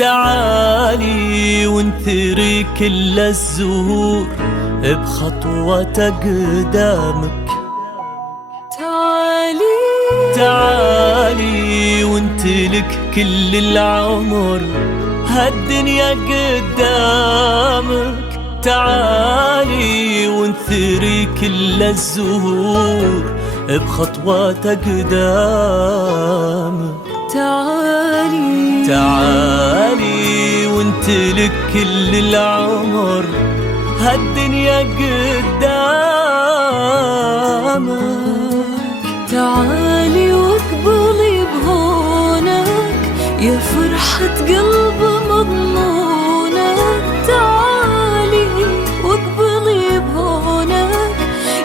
تعالي وانثري كل الزهور بخطوة قدامك. تعالي وانتلك كل العمر هالدنيا قدامك. تعالي وانثري كل الزهور بخطوة قدامك. تعالي وانتلك كل العمر هالدنيا قدامك. تعالي واقبلي بهونك يا فرحة قلب مضمونك. تعالي واقبلي بهونك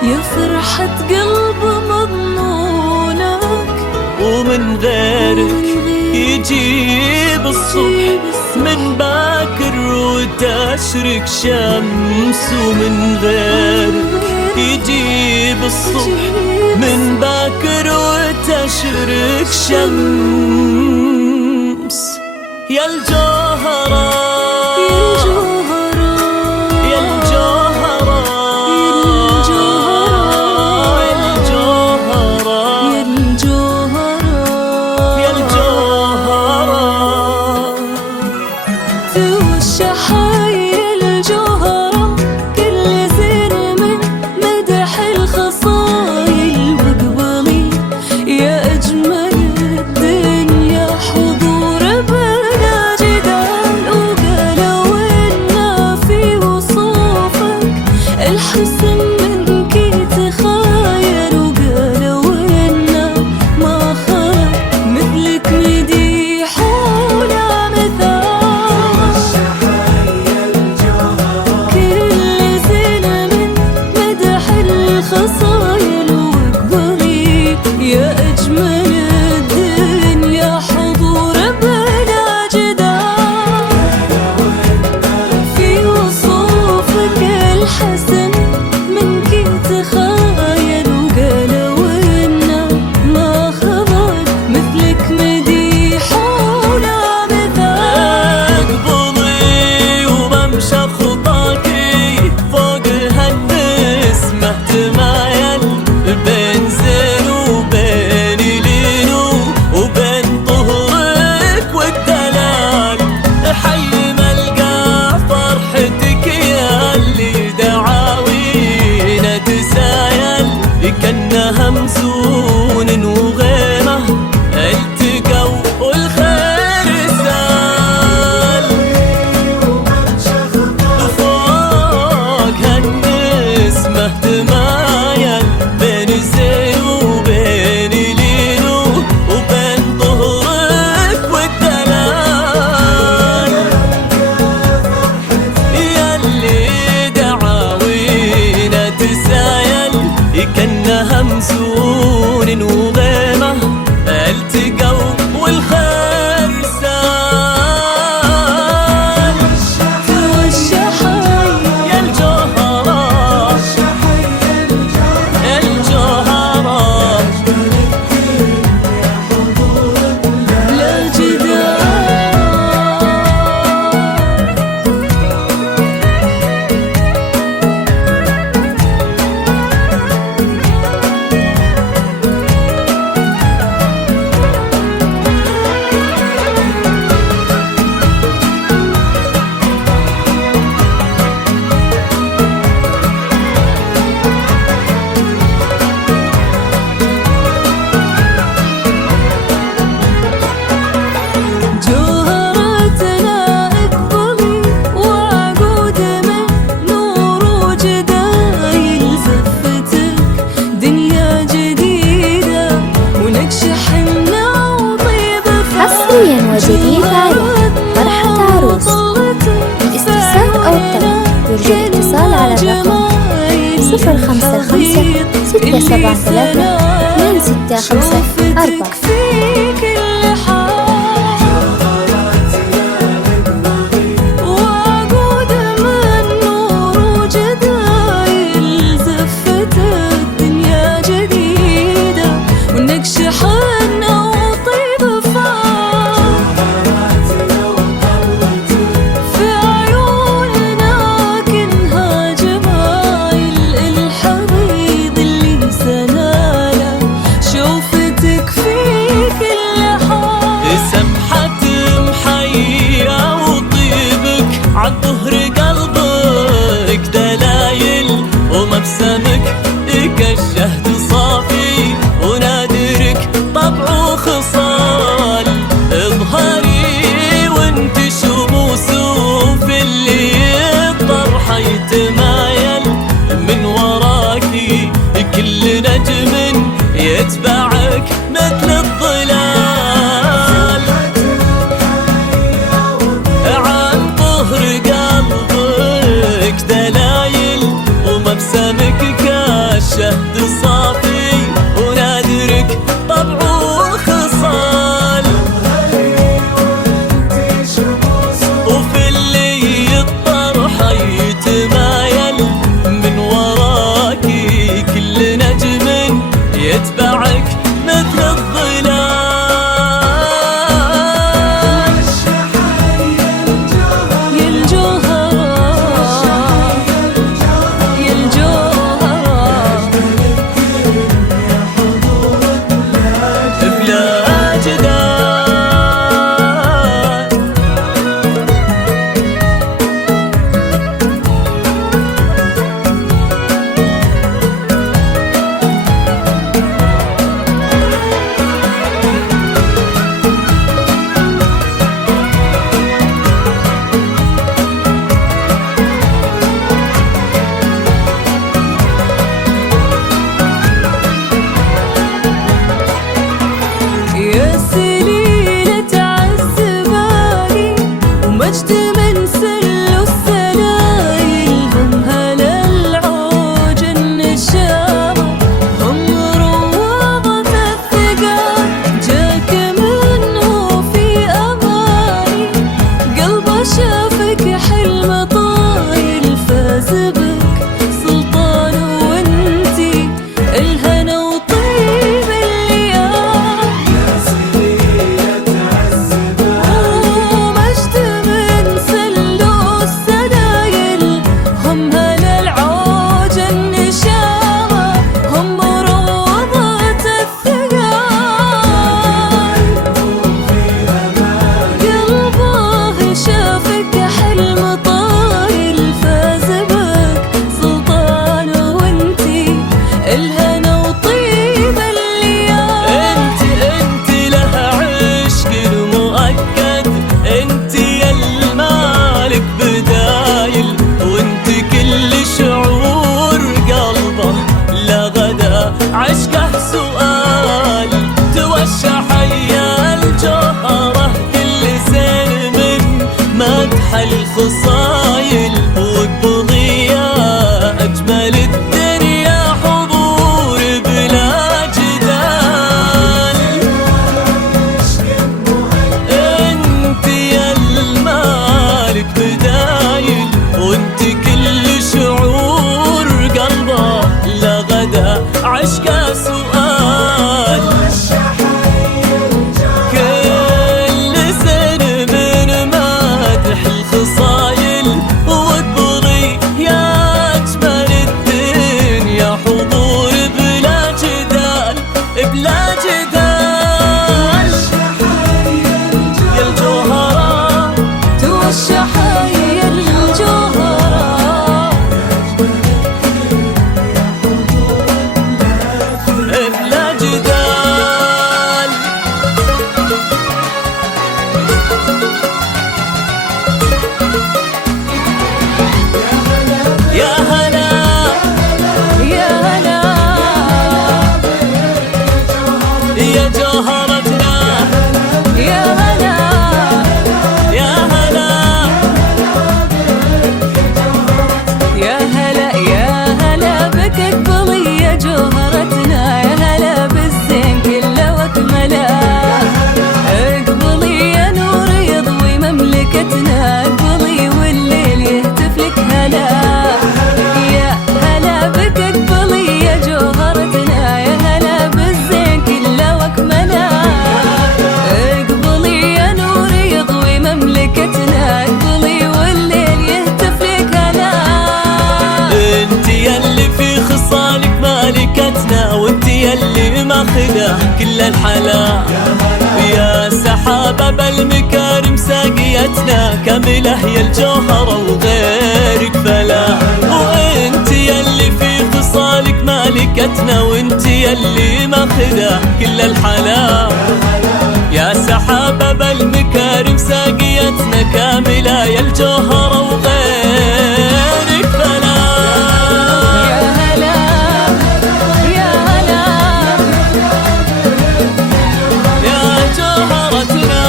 يا فرحة قلب مضمونك. ومن غيرك يجيب الصبح من باكر وتشرق شمس. ومن غيرك يجيب الصبح من باكر وتشرق شمس. يا الجوهرة يا الجوهرة يا الجوهرة توشى حي الجوهرة كل زين من مدح الخصايل. واقبلي يا أجمل الدنيا حضور بناجد وجديد عليه فرحة عروس. الاستفسار أو الطلب يرجى الاتصال على الرقم 055 673 2654. عالظهر قلبك دلايل ومبسمك كالشهد صافي ونادرك طبع وخصال. اظهري وانت شموس وفي اللي الطرح يتمايل من وراكي كل نجم يتبعك مثل الظلال. قلبك دلايل ومبسمك كالشهد صافي ونادرك طبع وخصال. وفي اللي الطرح يتمايل من وراكي كل نجم يتبعك مثل الظلال. الفصايل والبضية أجمل الدنيا حضور بلا جدال. انت يا المالك بدايل وانت كل شعور قلبه لغدا عشقه سؤال. كل سنة من مادح الخصايل سحابة بالمكارم ساقيتنا كاملة هي الجوهرة وغيرك فلا. وانت يلي في خصالك مالكتنا وانت يلي ماخذة كل الحلا. يا سحابة بالمكارم ساقيتنا كاملة يا الجوهرة وغيرك فلا. يا هلا يا هلا يا جوهرتنا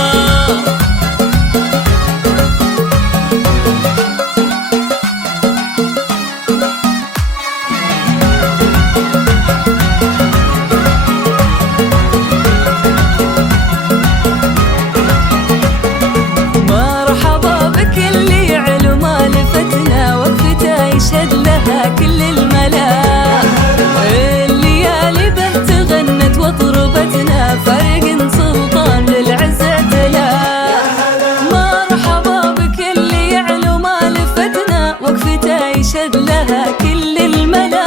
مرحبا بك اللي علو ما لفتنا وقفته يشهد لها كل الملا. الليالي به تغنت وطربتنا فرق سلطان للعزة تلا. مرحبا بك اللي علو ما لفتنا وقفته يشهد لها كل الملا.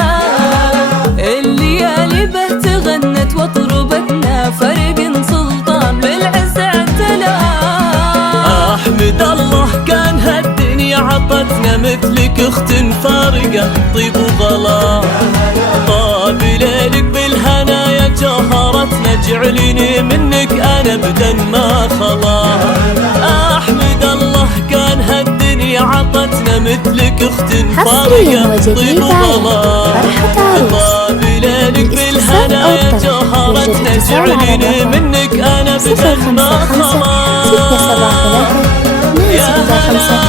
الليالي به تغنت وطربتنا فرق سلطان للعزة تلا. احمد الله كان هالدنيا عطتنا مثلك اخت فارقة طيب وغلا. طاب ليلك بالهنا يا جوهرتنا جعليني منك انا ابدا ما خلا. احمد الله كان هالدنيا عطتنا مثلك اخت فارقة طيب وغلا. طاب ليلك بالهنا يا جوهرتنا جعليني منك انا ابدا ما خلا. 6 7 3 2 6 5